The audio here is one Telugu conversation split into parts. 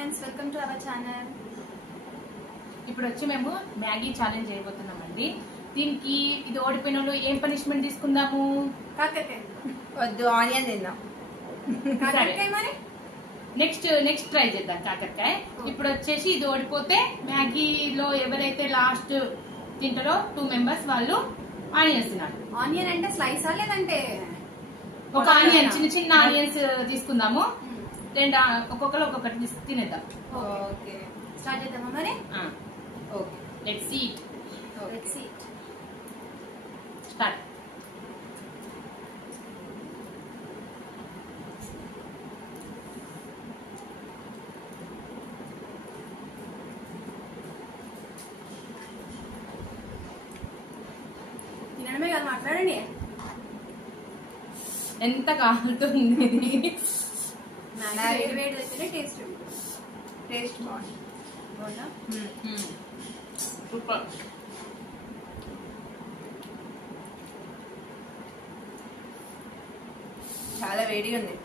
Friends, welcome to our channel. ఇప్పుడు వచ్చి మేము మ్యాగీ ఛాలెంజ్ చేయబోతున్నామండి. దీనికి ఇది ఓడిపోయిన వాళ్ళు ఏం పనిష్మెంట్ తీసుకుందాము? కాకరకాయ వద్దు, ఆనియన్ తిందాం. కాకరకాయ మరి నెక్స్ట్ ట్రై చేద్దాం కాకరకాయ. ఇప్పుడు వచ్చేసి ఇది ఓడిపోతే మ్యాగీలో ఎవరైతే లాస్ట్ తింటారో 2 మెంబర్స్ వాళ్ళు ఆనియన్స్ తినాలి. ఆనియన్ అంటే స్లైసా లేదంటే ఒక ఆనియన్, చిన్న ఆనియన్స్ తీసుకుందాము. ఒక్కొక్కరు ఒక్కొక్కటి తినేద్దాం. ఓకే, స్టార్ట్ చేద్దామా మరి? Okay, let's eat. స్టార్ట్. తినడమే కాదు, మాట్లాడండి. ఎంత కాలుతుంది ఇది? వేడి వేడి అయితేనే టేస్ట్ బాగుంది. బాగుందా? సూపర్. చాలా వేడిగా ఉంది.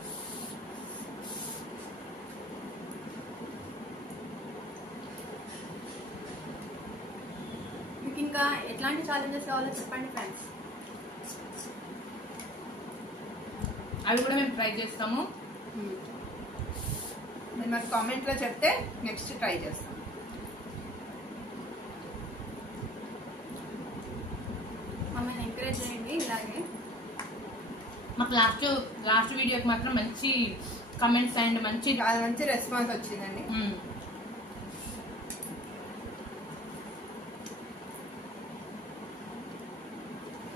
మీకు ఇంకా ఎట్లాంటి ఛాలెంజెస్ కావాలో చెప్పండి ఫ్రెండ్స్. అవి కూడా మేము ట్రై చేస్తాము. మీరు మాకు కామెంట్ లో చెప్తే నెక్స్ట్ ట్రై చేస్తాం. మమ్మల్ని ఎంకరేజ్ చేయండి ఇలాగే. మాకు లాస్ట్ వీడియోకి మాత్రం మంచి కమెంట్స్ అండ్ చాలా మంచి రెస్పాన్స్ వచ్చిందండి.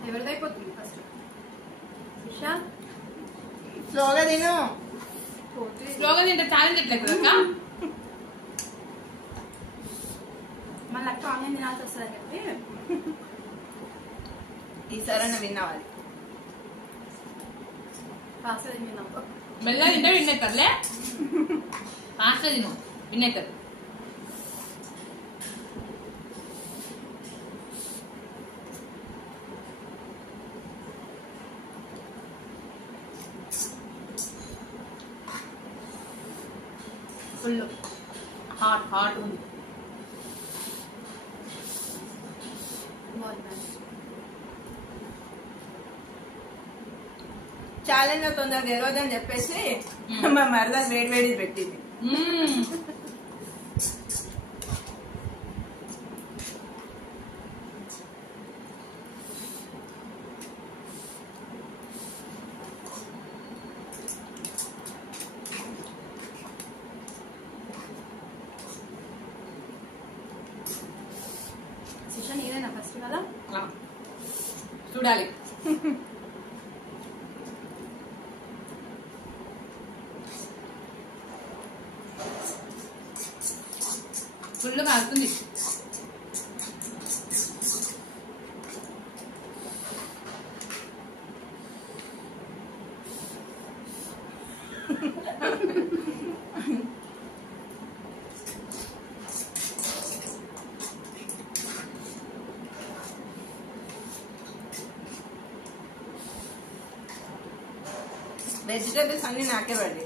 ఎవరిదైపోతుంది ఫస్ట్? ఉషా, స్లోగా తిను. స్లోగా తింటే ఛాలెంజ్ ఎట్లయితుంది అక్క? మళ్ళీ అక్క ఆన్లైన్ తినాల్సి వస్తుందని చెప్పి ఈసారి విన్నావాలి. ఫాస్ట్ తిన్నాం. మెల్లగా తింటే విన్నెత్తర్లే. ఫాస్ట్ తిను, విన్నెత్తరు. ఫుల్ హాట్ ఉంది. ఛాలెంజ్ తొందరగా గెలవద్దని చెప్పేసి మా మరద వేడి పెట్టింది. శిషా, నీదేనా ఫస్ట్ కదా? చూడాలి. ఫుల్ కాలుతుంది. వెజిటేబుల్స్ అన్ని నాకే పడి.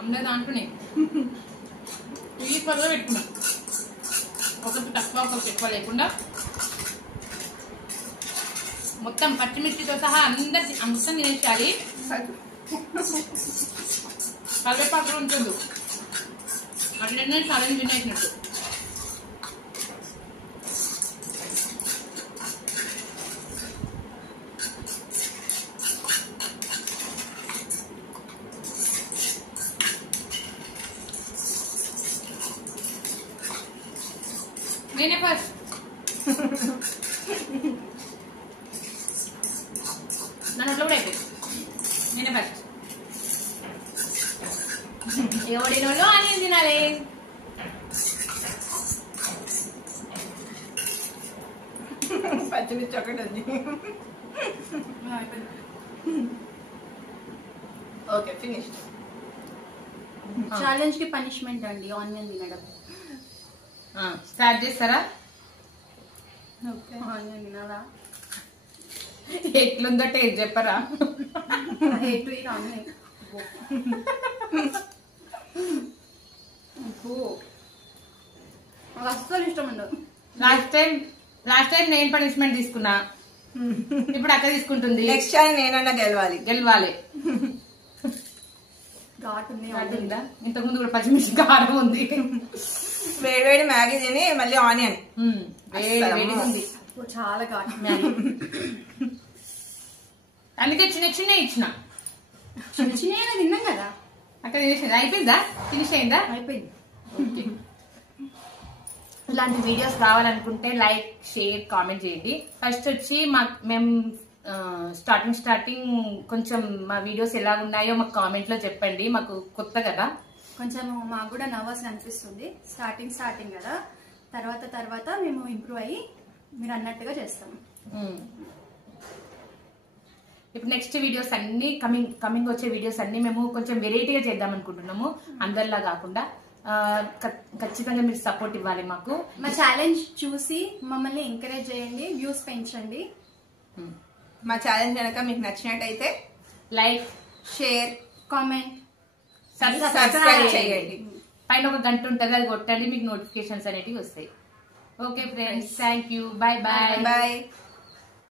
అందరూ దాంట్లోనే ఈక్వల్గా పెట్టుకున్నాం. ఒకటి తక్కువ ఒకటి ఎక్కువ లేకుండా మొత్తం పచ్చిమిర్చితో సహా మొత్తం తినేసేయాలి. కరివేపాకు ఉంటుంది అట్లనే ఛాలెంజ్ తినేసినట్టు. నేనే ఫస్ట్. నన్ను అట్లా కూడా అయిపోయింది. నేనే ఫస్ట్. ఎవడినోళ్ళు అని తినాలి. పచ్చిమిర్చి ఒకటి ఉంది. Okay, finish. ఛాలెంజ్ కి పనిష్మెంట్ అండి ఆనియన్ తినడం. స్టార్ట్ చేస్తారా? ఓకే, ఆనియన్ తినాలా? ఎట్లుందో టేస్ట్ చెప్పరా? అస్సలు ఇష్టం ఉండదు. లాస్ట్ టైం నేను పనిష్మెంట్ తీసుకున్నా, ఇప్పుడు అక్క తీసుకుంటుంది. నెక్స్ట్ టైం నేనన్నా గెలవాలి. ఘాటుందా? ఇంతకుముందు కూడా పచ్చిమిర్చి కారం ఉంది. వేడి మ్యాగీ తిని మళ్ళీ ఆనియన్ వేడి ఉంది, చాలా ఘాటు మ్యాగీ. అందుకే చిన్న చిన్న ఇచ్చిన. చిన్న తిన్నాం కదా. అక్కడ తినేసింది. అయిపోయిందా? ఫినిష్ అయిందా? అయిపోయింది. ఇలాంటి వీడియోస్ కావాలనుకుంటే లైక్, షేర్, కామెంట్ చేయండి. ఫస్ట్ వచ్చి మేము స్టార్టింగ్ కొంచెం మా వీడియోస్ ఎలా ఉన్నాయో మాకు కామెంట్ లో చెప్పండి. మాకు కొత్త కదా, కొంచెం మాకు కూడా నర్వస్ అనిపిస్తుంది. స్టార్టింగ్ కదా. తర్వాత మేము ఇంప్రూవ్ అయ్యి మీరు అన్నట్టుగా చేస్తాము. ఇప్పుడు నెక్స్ట్ వీడియోస్ అన్ని కమింగ్ వచ్చే వీడియోస్ అన్ని మేము కొంచెం వెరైటీగా చేద్దాం అనుకుంటున్నాము. అందరిలా కాకుండా ఖచ్చితంగా మీరు సపోర్ట్ ఇవ్వాలి మాకు. మా ఛాలెంజ్ చూసి మమ్మల్ని ఎంకరేజ్ చేయండి, వ్యూస్ పెంచండి. మా ఛాలెంజ్ కనుక మీకు నచ్చినట్టయితే లైక్, షేర్, కామెంట్, సబ్స్క్రైబ్ చేయండి. పైన ఒక గంట ఉంటుంది, అది కొట్టండి, మీకు నోటిఫికేషన్స్ అనేటివి వస్తాయి. Okay friends, thank you. Bye bye.